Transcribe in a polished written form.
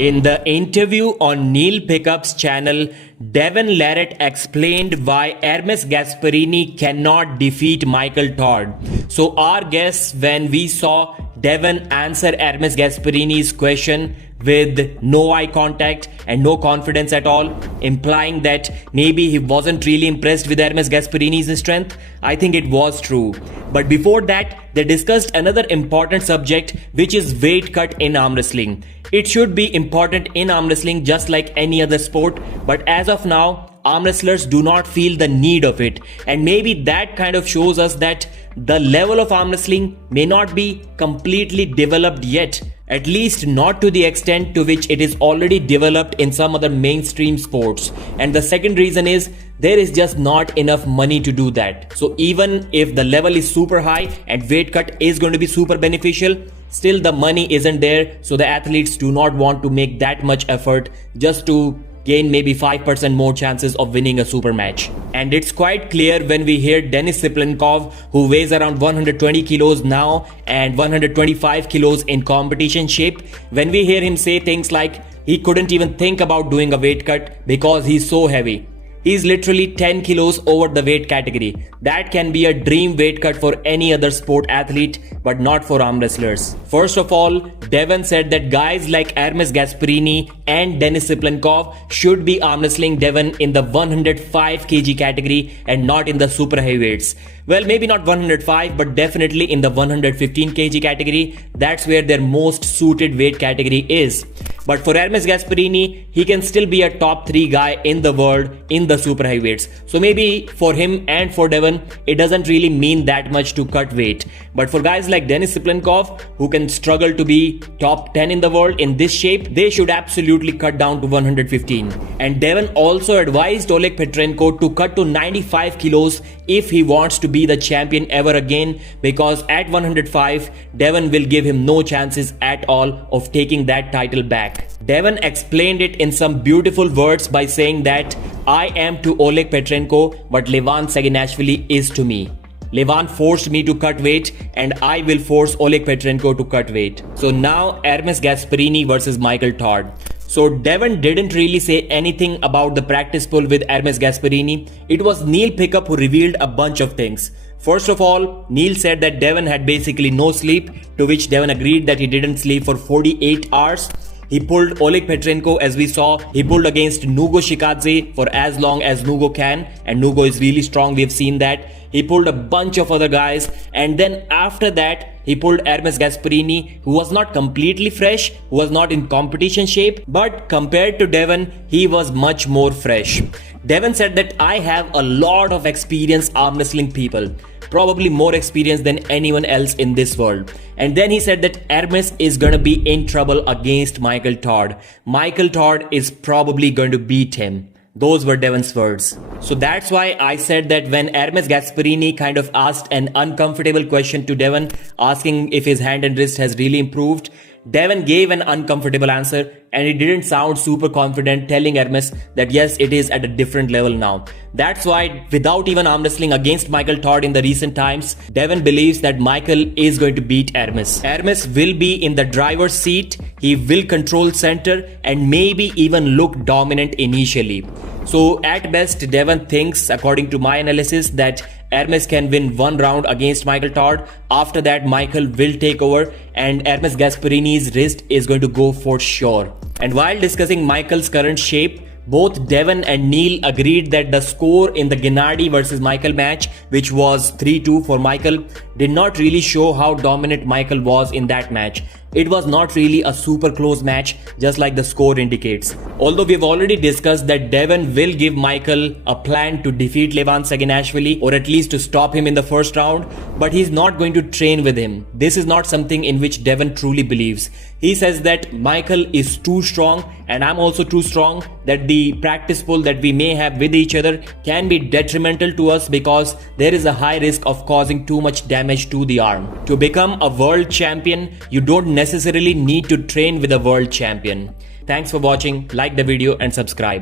In the interview on Neil Pickup's channel, Devon Larratt explained why Hermes Gasparini cannot defeat Michael Todd. So our guess when we saw Devon answer Hermes Gasparini's question with no eye contact and no confidence at all, implying that maybe he wasn't really impressed with Hermes Gasparini's strength, I think it was true. But before that, they discussed another important subject, which is weight cut in arm wrestling. It should be important in arm wrestling just like any other sport, but as of now, arm wrestlers do not feel the need of it, and maybe that kind of shows us that the level of arm wrestling may not be completely developed yet, at least not to the extent to which it is already developed in some other mainstream sports. And the second reason is there is just not enough money to do that. So even if the level is super high and weight cut is going to be super beneficial, still the money isn't there, so the athletes do not want to make that much effort just to gain maybe 5% more chances of winning a super match. And it's quite clear when we hear Denis Siplenkov, who weighs around 120 kilos now and 125 kilos in competition shape, when we hear him say things like he couldn't even think about doing a weight cut because he's so heavy. He's literally 10 kilos over the weight category. That can be a dream weight cut for any other sport athlete, but not for arm wrestlers. First of all, Devon said that guys like Hermes Gasparini and Denis Siplenkov should be arm wrestling Devon in the 105 kg category and not in the super heavyweights. Well, maybe not 105, but definitely in the 115 kg category. That's where their most suited weight category is. But for Hermes Gasparini, he can still be a top 3 guy in the world in the super heavyweights. So maybe for him and for Devon, it doesn't really mean that much to cut weight. But for guys like Denis Siplenkov, who can struggle to be top 10 in the world in this shape, they should absolutely cut down to 115. And Devon also advised Oleg Petrenko to cut to 95 kilos if he wants to be the champion ever again, because at 105, Devon will give him no chances at all of taking that title back. Devon explained it in some beautiful words by saying that I am to Oleg Petrenko what Levan Saginashvili is to me. Levan forced me to cut weight and I will force Oleg Petrenko to cut weight. So now Hermes Gasparini versus Michael Todd. So Devon didn't really say anything about the practice pull with Hermes Gasparini. It was Neil Pickup who revealed a bunch of things. First of all, Neil said that Devon had basically no sleep, to which Devon agreed that he didn't sleep for 48 hours. He pulled Oleg Petrenko, as we saw. He pulled against Nugo Shikadze for as long as Nugo can, and Nugo is really strong, we have seen that. He pulled a bunch of other guys, and then after that he pulled Hermes Gasparini, who was not completely fresh, who was not in competition shape, but compared to Devon, he was much more fresh. Devon said that I have a lot of experience arm wrestling people, probably more experience than anyone else in this world. And then he said that Hermes is gonna be in trouble against Michael Todd. Michael Todd is probably going to beat him. Those were Devon's words. So that's why I said that when Hermes Gasparini kind of asked an uncomfortable question to Devon, asking if his hand and wrist has really improved, Devon gave an uncomfortable answer and he didn't sound super confident, telling Hermes that yes, it is at a different level now. That's why without even arm wrestling against Michael Todd in the recent times, Devon believes that Michael is going to beat Hermes. Hermes will be in the driver's seat, he will control center and maybe even look dominant initially. So at best, Devon thinks, according to my analysis, that Hermes can win one round against Michael Todd. After that, Michael will take over and Hermes Gasparini's wrist is going to go for sure. And while discussing Michael's current shape, both Devon and Neil agreed that the score in the Gennady versus Michael match, which was 3-2 for Michael, did not really show how dominant Michael was in that match. It was not really a super close match, just like the score indicates. Although we've already discussed that Devon will give Michael a plan to defeat Levan Saginashvili, or at least to stop him in the first round, but he's not going to train with him. This is not something in which Devon truly believes. He says that Michael is too strong and I'm also too strong, that the practice pull that we may have with each other can be detrimental to us because there is a high risk of causing too much damage to the arm. To become a world champion, you don't necessarily need to train with a world champion. Thanks for watching, like the video and subscribe.